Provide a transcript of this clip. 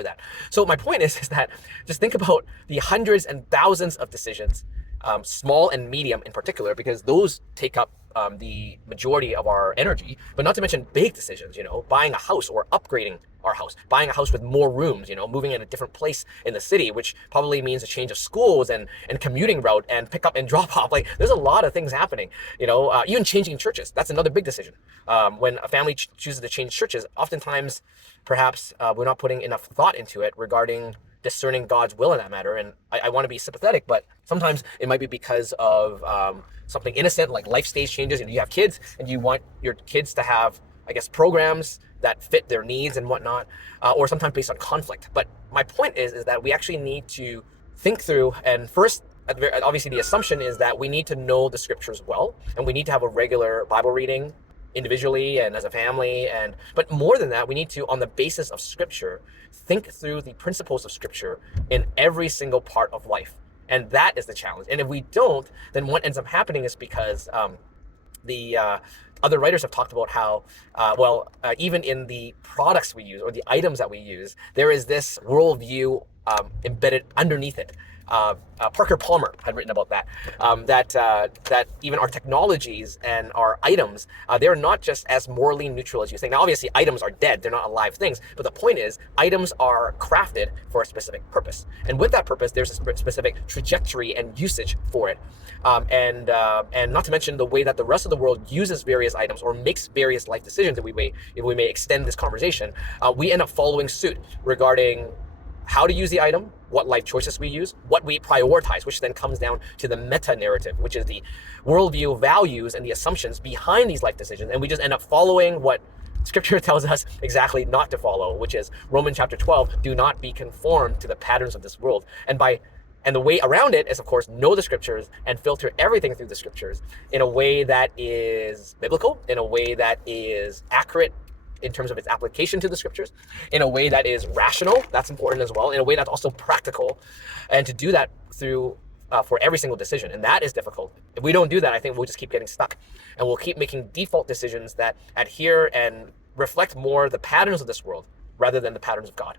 for that. So my point is that just think about the hundreds and thousands of decisions, small and medium in particular, because those take up the majority of our energy, but not to mention big decisions, buying a house or upgrading our house, buying a house with more rooms, moving in a different place in the city, which probably means a change of schools and commuting route and pick up and drop off. Like there's a lot of things happening, even changing churches. That's another big decision. When a family chooses to change churches, oftentimes perhaps we're not putting enough thought into it regarding discerning God's will in that matter. And I want to be sympathetic, but sometimes it might be because of something innocent like life stage changes. You have kids and you want your kids to have, I guess, programs that fit their needs and whatnot, or sometimes based on conflict. But my point is that we actually need to think through, and first, obviously the assumption is that we need to know the scriptures well, and we need to have a regular Bible reading individually and as a family, but more than that, we need to, on the basis of scripture, think through the principles of scripture in every single part of life. And that is the challenge. And if we don't, then what ends up happening is because the other writers have talked about how, even in the products we use or the items that we use, there is this worldview embedded underneath it. Parker Palmer had written about that, that even our technologies and our items, they're not just as morally neutral as you think. Now, obviously, items are dead. They're not alive things. But the point is, items are crafted for a specific purpose. And with that purpose, there's a specific trajectory and usage for it. And not to mention the way that the rest of the world uses various items or makes various life decisions, if we may extend this conversation, we end up following suit regarding how to use the item, what life choices we use, what we prioritize, which then comes down to the meta narrative, which is the worldview values and the assumptions behind these life decisions. And we just end up following what scripture tells us exactly not to follow, which is Romans chapter 12, do not be conformed to the patterns of this world. And the way around it is, of course, know the scriptures and filter everything through the scriptures in a way that is biblical, in a way that is accurate in terms of its application to the scriptures, in a way that is rational, that's important as well, in a way that's also practical, and to do that through for every single decision. And that is difficult. If we don't do that, I think we'll just keep getting stuck, and we'll keep making default decisions that adhere and reflect more the patterns of this world rather than the patterns of God.